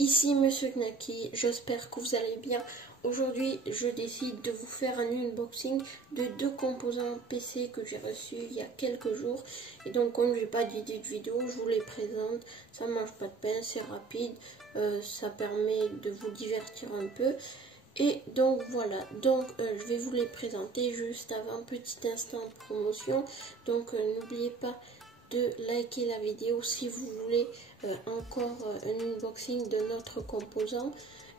Ici Monsieur Knacky, j'espère que vous allez bien. Aujourd'hui, je décide de vous faire un unboxing de deux composants PC que j'ai reçus il y a quelques jours. Et donc, comme j'ai pas d'idée de vidéo, je vous les présente. Ça mange pas de pain, c'est rapide, ça permet de vous divertir un peu. Et donc voilà, je vais vous les présenter juste avant, petit instant promotion. Donc n'oubliez pas de liker la vidéo si vous voulez encore un unboxing de notre composant.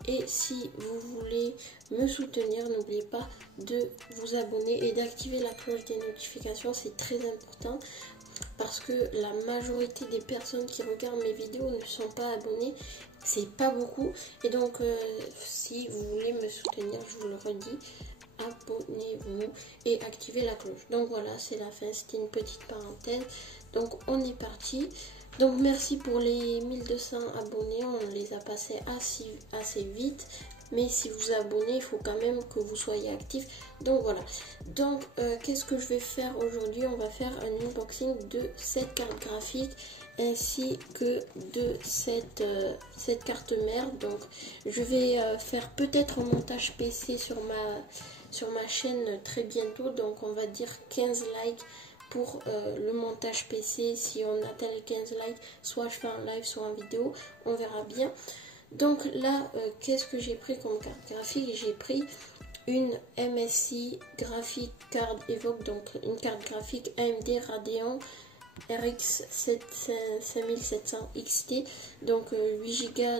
Et si vous voulez me soutenir, n'oubliez pas de vous abonner et d'activer la cloche des notifications, c'est très important. Parce que la majorité des personnes qui regardent mes vidéos ne sont pas abonnées, c'est pas beaucoup. Et donc si vous voulez me soutenir, je vous le redis, abonnez-vous et activez la cloche. Donc voilà, c'est la fin, c'était une petite parenthèse. Donc on est parti. Donc merci pour les 1200 abonnés, on les a passés assez vite. Mais si vous abonnez, il faut quand même que vous soyez actif. Donc voilà. Donc qu'est-ce que je vais faire aujourd'hui? On va faire un unboxing de cette carte graphique ainsi que de cette carte mère. Donc je vais faire peut-être un montage PC sur ma chaîne très bientôt. Donc on va dire 15 likes pour le montage PC. Si on atteint les 15 likes, soit je fais un live, soit en vidéo, on verra bien. Donc là, qu'est-ce que j'ai pris comme carte graphique? J'ai pris une MSI Graphic Card Evoque, donc une carte graphique AMD Radeon RX 5700 XT, donc 8 Go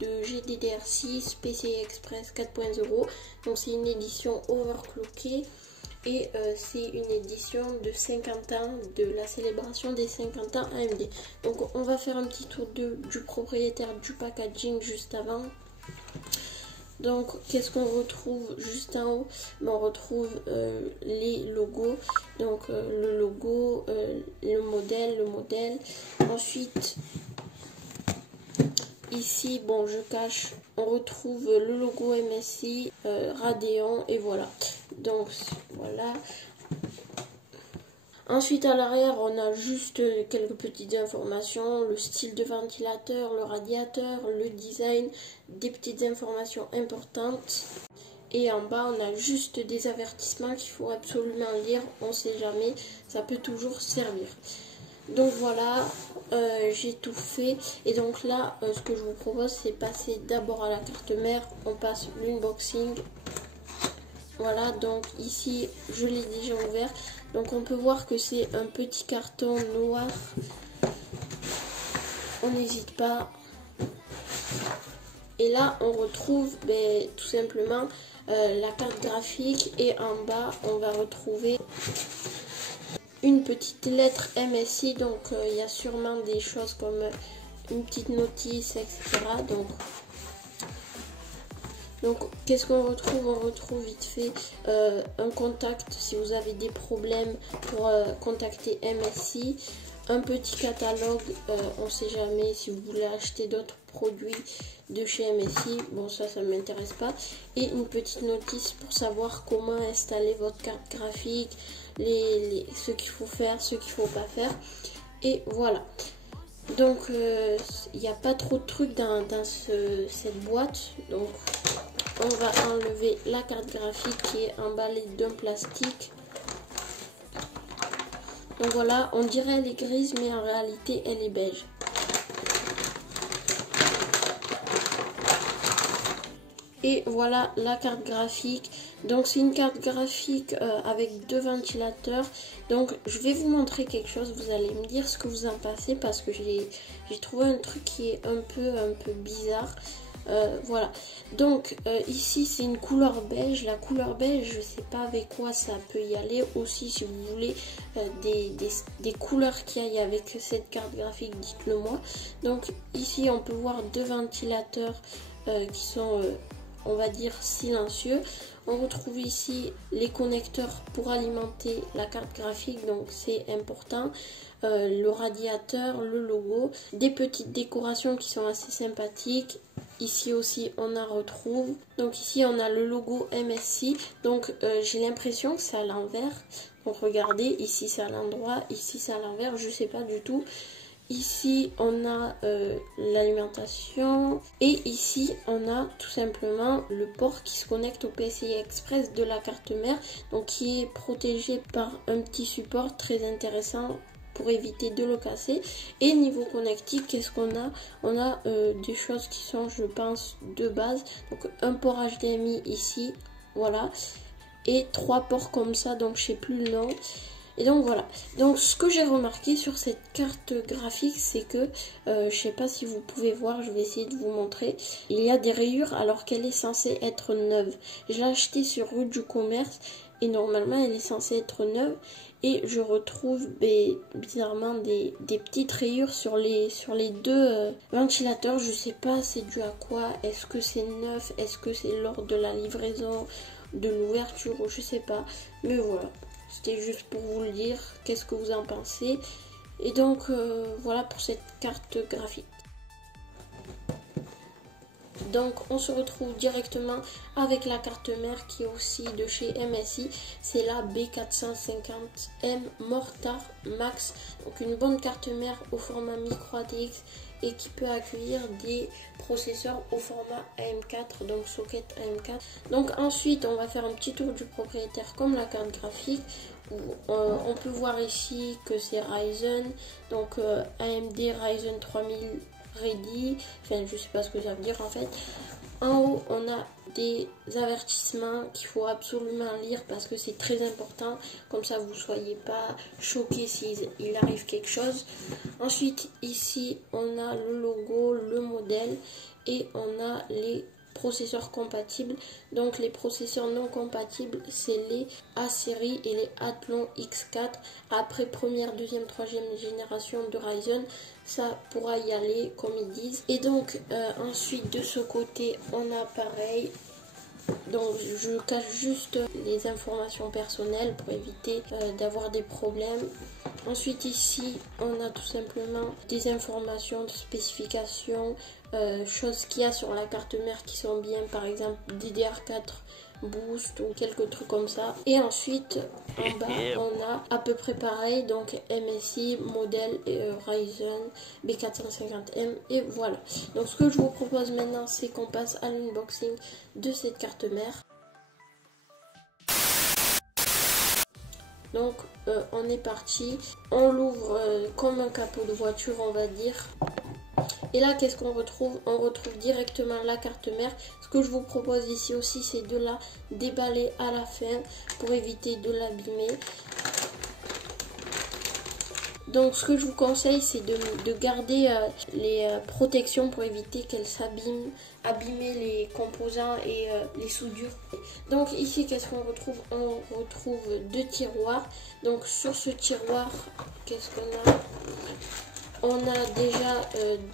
de GDDR6 PCI Express 4.0. Donc c'est une édition overclockée. Et c'est une édition de 50 ans, de la célébration des 50 ans AMD. Donc on va faire un petit tour du propriétaire du packaging juste avant. Donc qu'est-ce qu'on retrouve juste en haut? On retrouve les logos. Donc le logo, le modèle. Ensuite, ici, bon, je cache, on retrouve le logo MSI, Radeon, et voilà. Donc voilà. Ensuite à l'arrière on a juste quelques petites informations, le style de ventilateur, le radiateur, le design, des petites informations importantes. Et en bas on a juste des avertissements qu'il faut absolument lire, on ne sait jamais, ça peut toujours servir. Donc voilà, j'ai tout fait. Et donc là, ce que je vous propose, c'est passer d'abord à la carte mère. On passe l'unboxing. Voilà, donc ici, je l'ai déjà ouvert. Donc on peut voir que c'est un petit carton noir. On n'hésite pas. Et là, on retrouve tout simplement la carte graphique. Et en bas, on va retrouver une petite lettre MSI, donc il y a sûrement des choses comme une petite notice, etc. Donc qu'est-ce qu'on retrouve? On retrouve vite fait un contact si vous avez des problèmes pour contacter MSI, un petit catalogue, on ne sait jamais si vous voulez acheter d'autres produits de chez MSI, bon ça ne m'intéresse pas, et une petite notice pour savoir comment installer votre carte graphique, ce qu'il faut faire, ce qu'il ne faut pas faire, et voilà. Donc il n'y a pas trop de trucs dans cette boîte, donc on va enlever la carte graphique qui est emballée d'un plastique. Donc voilà, on dirait elle est grise mais en réalité elle est beige. Et voilà la carte graphique. Donc c'est une carte graphique avec deux ventilateurs. Donc je vais vous montrer quelque chose, vous allez me dire ce que vous en pensez parce que j'ai trouvé un truc qui est un peu bizarre. Voilà, donc ici c'est une couleur beige. La couleur beige, je sais pas avec quoi ça peut y aller. Aussi si vous voulez des couleurs qui aillent avec cette carte graphique, dites-le moi. Donc ici on peut voir deux ventilateurs qui sont on va dire silencieux. On retrouve ici les connecteurs pour alimenter la carte graphique, donc c'est important. Le radiateur, le logo, des petites décorations qui sont assez sympathiques. Ici aussi on en retrouve. Donc ici on a le logo MSI. Donc j'ai l'impression que c'est à l'envers. Donc regardez, ici c'est à l'endroit, ici c'est à l'envers, je sais pas du tout. Ici, on a l'alimentation. Et ici, on a tout simplement le port qui se connecte au PCI Express de la carte mère. Donc, qui est protégé par un petit support très intéressant pour éviter de le casser. Et niveau connectique, qu'est-ce qu'on a? On a des choses qui sont, je pense, de base. Donc, un port HDMI ici. Voilà. Et 3 ports comme ça. Donc, je sais plus le nom. Et donc voilà, donc ce que j'ai remarqué sur cette carte graphique, c'est que, je sais pas si vous pouvez voir, je vais essayer de vous montrer, il y a des rayures alors qu'elle est censée être neuve. Je l'ai achetée sur rue du commerce et normalement elle est censée être neuve et je retrouve bizarrement des petites rayures sur les deux ventilateurs. Je sais pas c'est dû à quoi, est-ce que c'est neuf, est-ce que c'est lors de la livraison, de l'ouverture, ou je sais pas, mais voilà. C'était juste pour vous le dire, qu'est-ce que vous en pensez. Et donc voilà pour cette carte graphique. Donc on se retrouve directement avec la carte mère qui est aussi de chez MSI. C'est la B450M Mortar Max. Donc une bonne carte mère au format micro ATX et qui peut accueillir des processeurs au format AM4, donc socket AM4. Donc ensuite on va faire un petit tour du propriétaire comme la carte graphique. On peut voir ici que c'est Ryzen, donc AMD Ryzen 3000 Ready, enfin je sais pas ce que ça veut dire en fait. En haut on a des avertissements qu'il faut absolument lire parce que c'est très important, comme ça vous soyez pas choqués s'il arrive quelque chose. Ensuite ici on a le logo, le modèle et on a les processeurs compatibles. Donc les processeurs non compatibles c'est les A série et les Athlon X4. Après première, deuxième, troisième génération de Ryzen, ça pourra y aller comme ils disent. Et donc ensuite de ce côté on a pareil. Donc je cache juste les informations personnelles pour éviter d'avoir des problèmes. Ensuite ici on a tout simplement des informations de spécifications, choses qu'il y a sur la carte mère qui sont bien, par exemple DDR4 boost ou quelques trucs comme ça. Et ensuite en bas on a à peu près pareil, donc MSI, modèle Ryzen B450M et voilà. Donc ce que je vous propose maintenant c'est qu'on passe à l'unboxing de cette carte mère. Donc on est parti, on l'ouvre comme un capot de voiture on va dire. Et là qu'est-ce qu'on retrouve? On retrouve directement la carte mère. Ce que je vous propose ici aussi c'est de la déballer à la fin pour éviter de l'abîmer. Donc ce que je vous conseille c'est de garder les protections pour éviter qu'elles s'abîment, abîmer les composants et les soudures. Donc ici qu'est-ce qu'on retrouve? On retrouve 2 tiroirs. Donc sur ce tiroir qu'est-ce qu'on a? On a déjà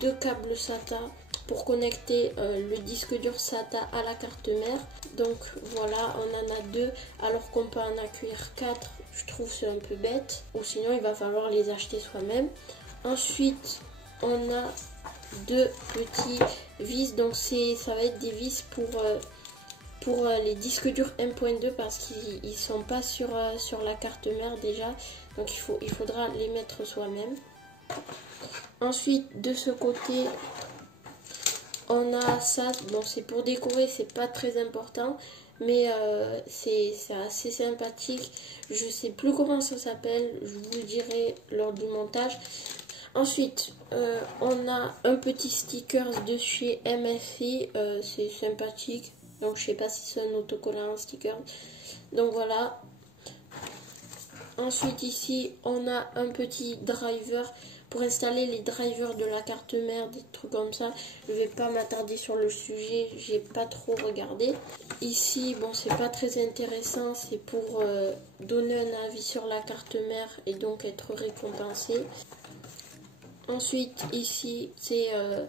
2 câbles SATA pour connecter le disque dur SATA à la carte mère. Donc voilà, on en a 2 alors qu'on peut en accueillir 4. Je trouve c'est un peu bête, ou sinon il va falloir les acheter soi-même. Ensuite on a 2 petits vis, donc ça va être des vis pour les disques durs M.2 parce qu'ils sont pas sur la carte mère déjà, donc il faudra les mettre soi-même. Ensuite de ce côté on a ça, bon c'est pour décorer, c'est pas très important, mais c'est assez sympathique. Je sais plus comment ça s'appelle, je vous le dirai lors du montage. Ensuite on a un petit sticker de chez MSI, c'est sympathique, donc je sais pas si c'est un autocollant, un sticker, donc voilà. Ensuite ici on a un petit driver pour installer les drivers de la carte mère, des trucs comme ça. Je vais pas m'attarder sur le sujet, j'ai pas trop regardé. Ici bon c'est pas très intéressant, c'est pour donner un avis sur la carte mère et donc être récompensé. Ensuite ici c'est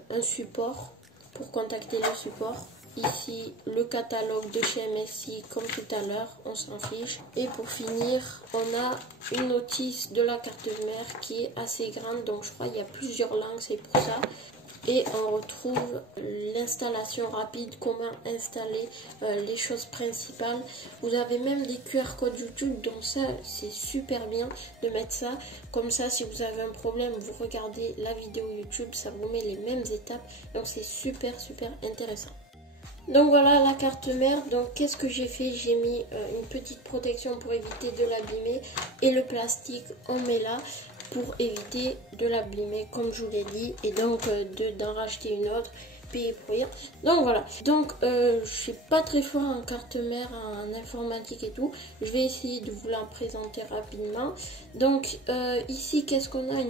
un support pour contacter le support. Ici le catalogue de chez MSI comme tout à l'heure, on s'en fiche. Et pour finir on a une notice de la carte mère qui est assez grande, donc je crois qu'il y a plusieurs langues, c'est pour ça. et on retrouve l'installation rapide, comment installer les choses principales. Vous avez même des QR codes YouTube, donc ça c'est super bien de mettre ça. Comme ça, si vous avez un problème, vous regardez la vidéo YouTube, ça vous met les mêmes étapes, donc c'est super intéressant. Donc voilà la carte mère. Donc qu'est-ce que j'ai fait? J'ai mis une petite protection pour éviter de l'abîmer, et le plastique on met là pour éviter de l'abîmer comme je vous l'ai dit, et donc d'en racheter une autre, payer pour rien. Donc voilà, donc je suis pas très fort en carte mère, en informatique et tout. Je vais essayer de vous la présenter rapidement. Donc ici qu'est-ce qu'on a?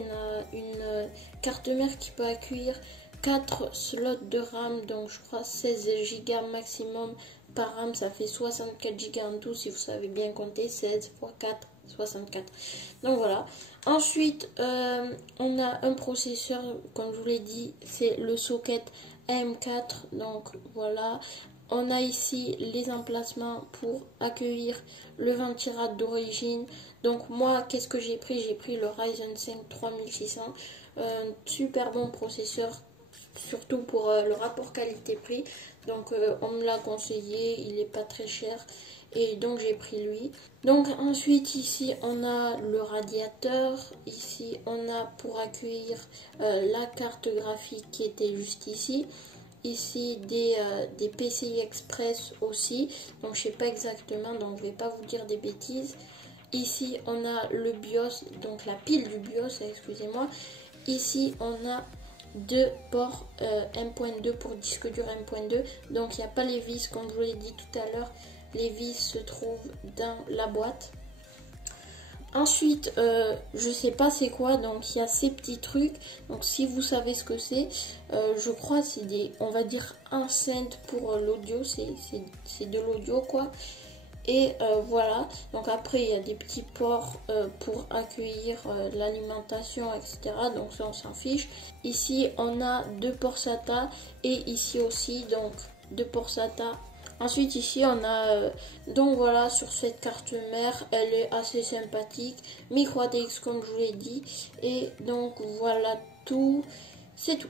Une carte mère qui peut accueillir 4 slots de RAM, donc je crois 16 Go maximum par RAM, ça fait 64 Go en tout si vous savez bien compter. 16 x 4, 64. Donc voilà. Ensuite, on a un processeur, comme je vous l'ai dit, c'est le socket AM4. Donc voilà. On a ici les emplacements pour accueillir le ventirad d'origine. Donc moi, qu'est-ce que j'ai pris? J'ai pris le Ryzen 5 3600. Super bon processeur, surtout pour le rapport qualité-prix. Donc on me l'a conseillé, il n'est pas très cher, et donc j'ai pris lui. Donc ensuite ici on a le radiateur, ici on a pour accueillir la carte graphique qui était juste ici. Ici des PCI Express aussi, donc je sais pas exactement, donc je vais pas vous dire des bêtises. Ici on a le BIOS, donc la pile du BIOS, excusez-moi. Ici on a deux ports 1.2 pour disque dur 1.2, donc il n'y a pas les vis comme je vous l'ai dit tout à l'heure, les vis se trouvent dans la boîte. Ensuite je sais pas c'est quoi, donc il y a ces petits trucs, donc si vous savez ce que c'est, je crois c'est des, on va dire, enceintes pour l'audio, c'est de l'audio quoi. Et voilà, donc après il y a des petits ports pour accueillir l'alimentation, etc. Donc ça on s'en fiche. Ici on a deux ports SATA, et ici aussi donc deux ports SATA. Ensuite ici on a donc voilà, sur cette carte mère, elle est assez sympathique, micro ATX comme je vous l'ai dit, et donc voilà tout, c'est tout.